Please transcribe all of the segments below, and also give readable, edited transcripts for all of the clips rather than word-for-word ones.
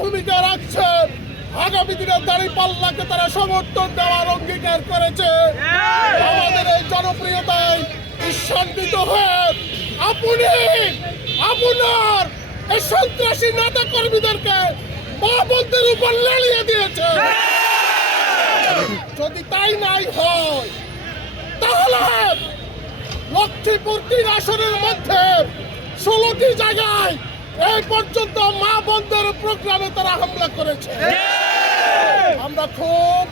ভূমিকা রাখছে। আগামী দিনে দাঁড়িপাল্লাকে তারা সমর্থন দেওয়ার অঙ্গীকার করেছে। আমাদের এই জনপ্রিয়তায় ঈর্ষান্বিত হয়ে আপনি আপনার এই সন্ত্রাসী নেতা কর্মীদেরকে মা বোনদের উপর লেলিয়ে দিয়েছে। যদি তাই নাই হয় তাহলে লক্ষ্মীপুর 3 আসনের মধ্যে 16টি জায়গায় এই পর্যন্ত মা বোনদের প্রোগ্রামে তারা হামলা করেছে। আমরা খুব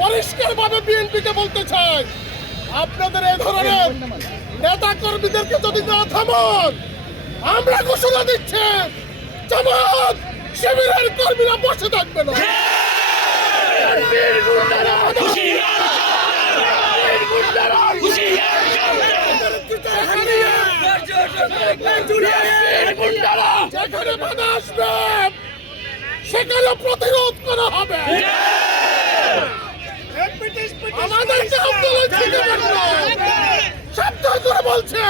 পরিষ্কারভাবে বিএনপিকে বলতে চাই, আপনাদের এই ধরনের নেতা কর্মীদেরকে যদি না থামান, আমরা ঘোষণা দিচ্ছি জামাত শিবিরের কর্মীরা বসে থাকবে না। যেখানে বাধা আসবে সেখানে প্রতিরোধ করা হবে। আমাদেরকে আন্দোলন থেকে সাবধান করে বলছে,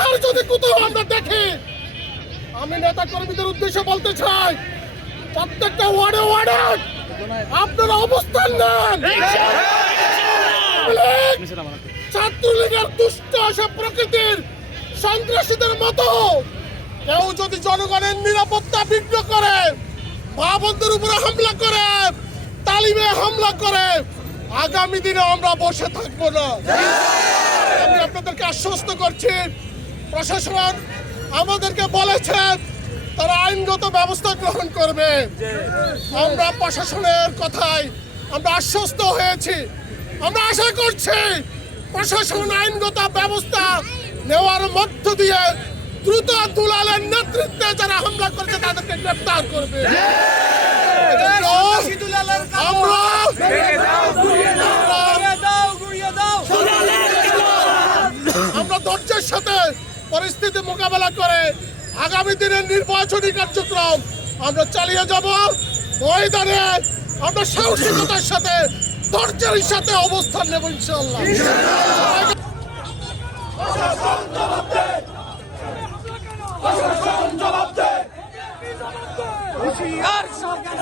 আর যদি কোথাও আমরা দেখি, আমি নেতা কর্মীদের উদ্দেশ্যে বলতে চাই, প্রত্যেকটা ওয়ার্ডে ওয়ার্ডে আপনারা অবস্থান নেন। ছাত্রলীগের দুষ্ট আসা প্রকৃতির সন্ত্রাসীদের মতো কেউ যদি জনগণের নিরাপত্তা বিঘ্ন করে, মা বোনদের উপরে হামলা করে, তালিমে হামলা করে, আগামী দিনে আমরা বসে থাকবো না। আমি আপনাদেরকে আশ্বস্ত করছি, প্রশাসন আমাদেরকে বলেছেন তারা আইনগত ব্যবস্থা গ্রহণ করবে। আমরা প্রশাসনের কথায় আমরা আশ্বস্ত হয়েছি। আমরা আশা করছি প্রশাসন আইনগত ব্যবস্থা নেওয়ার মধ্য দিয়ে দ্রুত দুলালের নেতৃত্বে যারা হামলা করেছে তাদেরকে গ্রেফতার করবে। আমরা ধৈর্যের সাথে পরিস্থিতি মোকাবেলা করে আগামী দিনের নির্বাচনী কার্যক্রম আমরা চালিয়ে যাব। ময়দানে আমরা সাহসিকতার সাথে ধৈর্যের সাথে অবস্থান নেব ইনশাআল্লাহ। হুঁশিয়ার সরকার